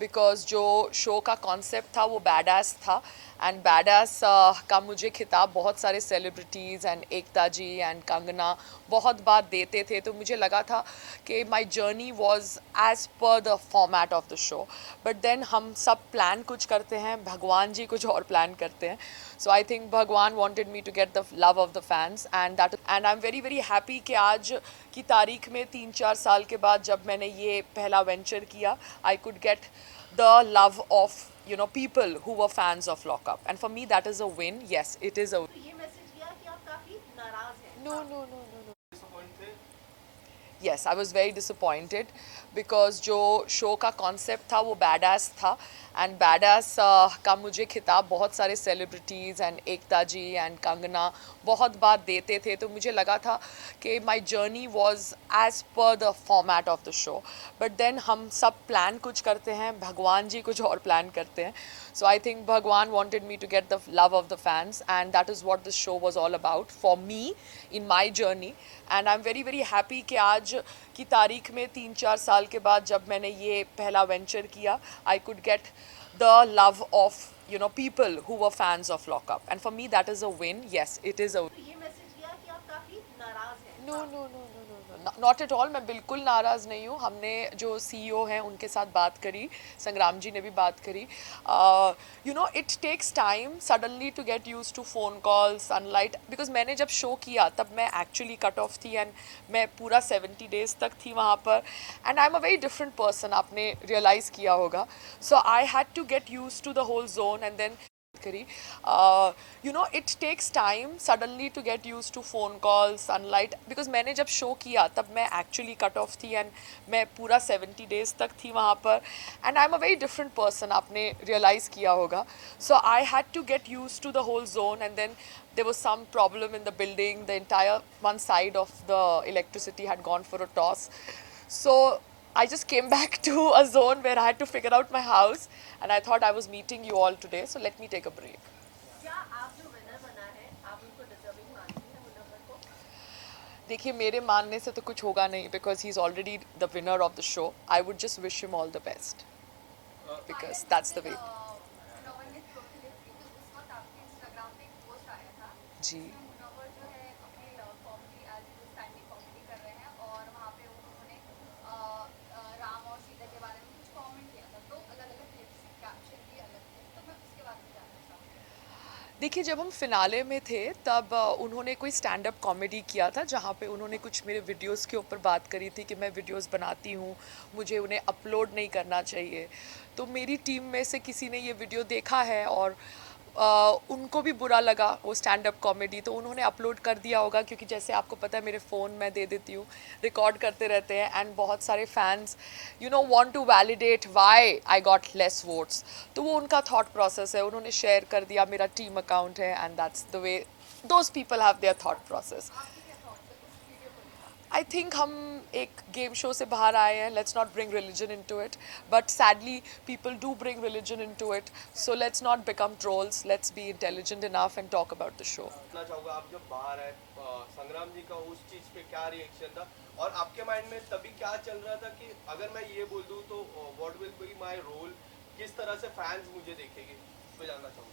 Because जो show का concept था वो बैडास था एंड बैडास का मुझे खिताब बहुत सारे celebrities and Ekta ji and Kangana बहुत बार देते थे, तो मुझे लगा था कि my journey was as per the format of the show. But then हम सब प्लान कुछ करते हैं, भगवान जी कुछ और प्लान करते हैं। सो आई थिंक भगवान wanted me to get the love of the fans and I am very very happy कि आज की तारीख में 3-4 साल के बाद जब मैंने ये पहला वेंचर किया, I could get the love of people who were fans of Lockup, and for me that is a win. Yes, it is a तो ये मैसेज किया कि आप काफी नाराज हैं। no, no, no, no, no. Yes, I was very disappointed because जो show का कॉन्सेप्ट था वो बैडास था एंड बैडास का मुझे खिताब बहुत सारे celebrities and Ekta ji and Kangana बहुत बार देते थे, तो मुझे लगा था कि my journey was as per the format of the show. But then हम सब प्लान कुछ करते हैं, भगवान जी कुछ और प्लान करते हैं। सो आई थिंक भगवान wanted me to get the love of the fans and that is what this show was all about for me in my journey. And I am very very happy कि आज की तारीख में 3-4 साल के बाद जब मैंने ये पहला वेंचर किया, I could get the love of people who were fans of Lockup, and for me that is a win. Yes, it is a तो ये मैसेज किया कि आप काफी नाराज हैं। No no no no no not at all. मैं बिल्कुल नाराज़ नहीं हूँ। हमने जो सीईओ हैं उनके साथ बात करी, संग्राम जी ने भी बात करी। It takes time suddenly to get use to phone call sunlight, because मैंने जब शो किया तब मैं एक्चुअली कट ऑफ थी एंड मैं पूरा 70 डेज तक थी वहाँ पर and I am a very different person, आपने रियलाइज़ किया होगा। So I had to get use to the whole zone and then करी। It takes time suddenly to get use to phone call sunlight, because मैंने जब show किया तब मैं actually cut off थी एंड मैं पूरा 70 डेज तक थी वहाँ पर and I am a very different person, आपने रियलाइज़ किया होगा। So I had to get use to the whole zone and then there was some problem in the building. The entire one side of the electricity had gone for a toss. So I just came back to a zone where I had to figure out my house, and I thought I was meeting you all today, so let me take a break. क्या आप जो winner बना है आप उनको deserving मानती हैं वो नंबर को? देखिए, मेरे मानने से तो कुछ होगा नहीं, because he is already the winner of the show. I would just wish him all the best, because जिस दैट्स द दिन वे। मुनव्वर ने ट्रॉफी लिफ्ट की थी उस वक्त आपके इंस्टाग्राम पे एक पोस्ट आया था जी। जिसमें मुनव्वर जो है अपनी कॉमेडी एज स्टैंडिंग कॉमेडी कर रहे हैं और वहाँ पे उन्होंने राम और सीता के बारे में कुछ कमेंट किया था, तो अलग अलग क्लिप्स कैप्शन भी अलग थे, तो मैं उसके बारे में जानना चाहूँगी। देखिए, जब हम फिनाले में थे तब उन्होंने कोई स्टैंड अप कॉमेडी किया था जहाँ पे उन्होंने कुछ मेरे वीडियोस के ऊपर बात करी थी कि मैं वीडियोस बनाती हूँ, मुझे उन्हें अपलोड नहीं करना चाहिए। तो मेरी टीम में से किसी ने ये वीडियो देखा है और उनको भी बुरा लगा वो स्टैंड अप कॉमेडी, तो उन्होंने अपलोड कर दिया होगा, क्योंकि जैसे आपको पता है मेरे फ़ोन मैं दे देती हूँ, रिकॉर्ड करते रहते हैं एंड बहुत सारे fans want to validate why I got less votes. तो वो उनका थॉट प्रोसेस है, उन्होंने शेयर कर दिया, मेरा टीम अकाउंट है and that's the way those people have their thought process. आपके क्या थॉट्स है उस वीडियो को लेकर? आई थिंक हम एक गेम शो से बाहर आए हैं, let's not bring religion into it, but sadly people do bring religion into it, so let's not become trolls, let's be intelligent enough and talk about the show. पूछना चाहूँगा, आप जब बाहर आए संग्राम जी का उस चीज़ पे क्या रिएक्शन था और आपके माइंड में तभी क्या चल रहा था कि अगर मैं ये बोल दूँ तो what will be my role, किस तरह से फैंस मुझे देखेंगे, इस पे जानना चाहूँगा।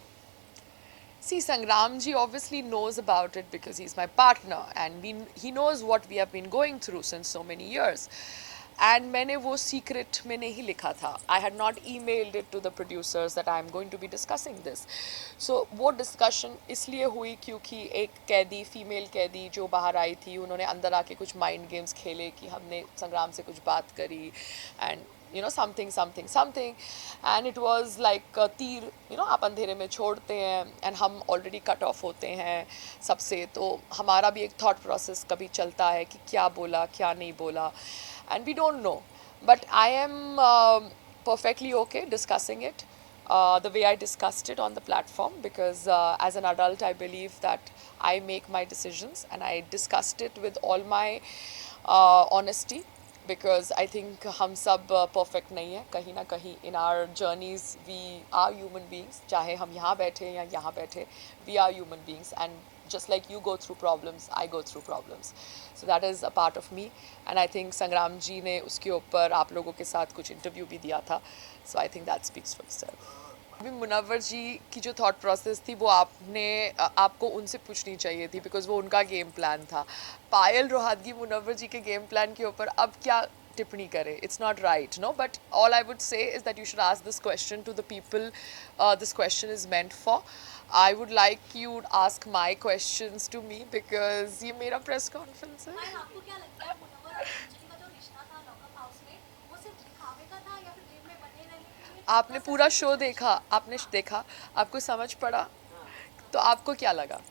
See, Sangramji obviously knows about it because he's my partner and he knows what we have been going through since so many years. And मैंने वो secret में नहीं लिखा था. I had not emailed it to the producers that I am going to be discussing this. So वो discussion इसलिए हुई क्योंकि एक कैदी, फीमेल कैदी जो बाहर आई थी, उन्होंने अंदर आके कुछ माइंड गेम्स खेले कि हमने संग्राम से कुछ बात करी and something and it was like तीर आप अंधेरे में छोड़ते हैं and हम already cut off होते हैं सबसे, तो हमारा भी एक thought process कभी चलता है कि क्या बोला क्या नहीं बोला and we don't know, but I am perfectly okay discussing it the way I discussed it on the platform, because as an adult I believe that I make my decisions and I discussed it with all my honesty, because I think हम सब perfect नहीं है कहीं ना कहीं in our journeys, we are human beings, चाहे हम यहाँ बैठे या यहाँ बैठे, we are human beings and just like you go through problems, I go through problems. So that is a part of me. And I think संग्राम जी ने उसके ऊपर आप लोगों के साथ कुछ इंटरव्यू भी दिया था. So I think that speaks for itself. अभी मुनव्वर जी की जो थॉट प्रोसेस थी वो आपको उनसे पूछनी चाहिए थी, बिकॉज वो उनका गेम प्लान था. पायल रोहतगी मुनव्वर जी के गेम प्लान के ऊपर अब क्या टिप्पणी करे? It's not right, no. But all I would say is that you should ask this question to the people this question is meant for. I would like you to ask my questions to me because ये मेरा press conference है. Ma'am, आपको क्या लगता है मुनव्वर और अंजलि का जो रिश्ता था लॉकअप हाउस में, वो सिर्फ दिखावे का था या फिर दिल में बने रहने के लिए? आपने पूरा शो देखा, आपने देखा, आपको समझ पड़ा, तो आपको क्या लगा?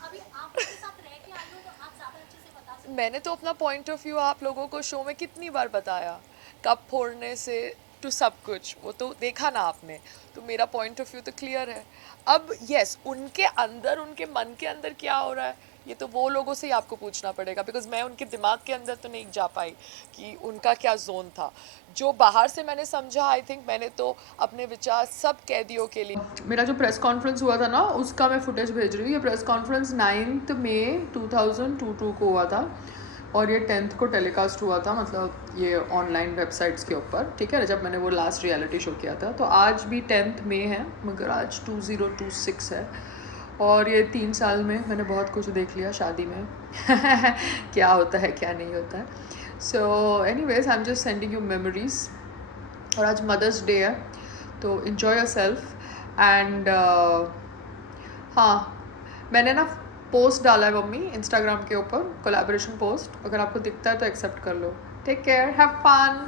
अभी आप उनके साथ रह के आई हो तो आप ज़्यादा अच्छे से बता सकते मैंने तो अपना पॉइंट ऑफ व्यू आप लोगों को शो में कितनी बार बताया, कप फोड़ने से टू सब कुछ, वो तो देखा ना आपने. तो मेरा पॉइंट ऑफ व्यू तो क्लियर है. अब यस, उनके अंदर, उनके मन के अंदर क्या हो रहा है ये तो वो लोगों से ही आपको पूछना पड़ेगा, बिकॉज मैं उनके दिमाग के अंदर तो नहीं जा पाई कि उनका क्या जोन था. जो बाहर से मैंने समझा, आई थिंक मैंने तो अपने विचार सब कैदियों के लिए. मेरा जो प्रेस कॉन्फ्रेंस हुआ था ना, उसका मैं फुटेज भेज रही हूँ. ये प्रेस कॉन्फ्रेंस 9 मई 2022 को हुआ था और ये 10 को टेलीकास्ट हुआ था, मतलब ये ऑनलाइन वेबसाइट्स के ऊपर, ठीक है, जब मैंने वो लास्ट रियलिटी शो किया था. तो आज भी 10 मई है, मगर आज 2026 है. और ये 3 साल में मैंने बहुत कुछ देख लिया शादी में क्या होता है क्या नहीं होता है. So anyways, I am just sending you memories. और आज मदर्स डे है, तो इन्जॉय योर सेल्फ. एंड हाँ, मैंने ना पोस्ट डाला है मम्मी इंस्टाग्राम के ऊपर, कोलैबोरेशन पोस्ट. अगर आपको दिखता है तो एक्सेप्ट कर लो. Take care, have fun.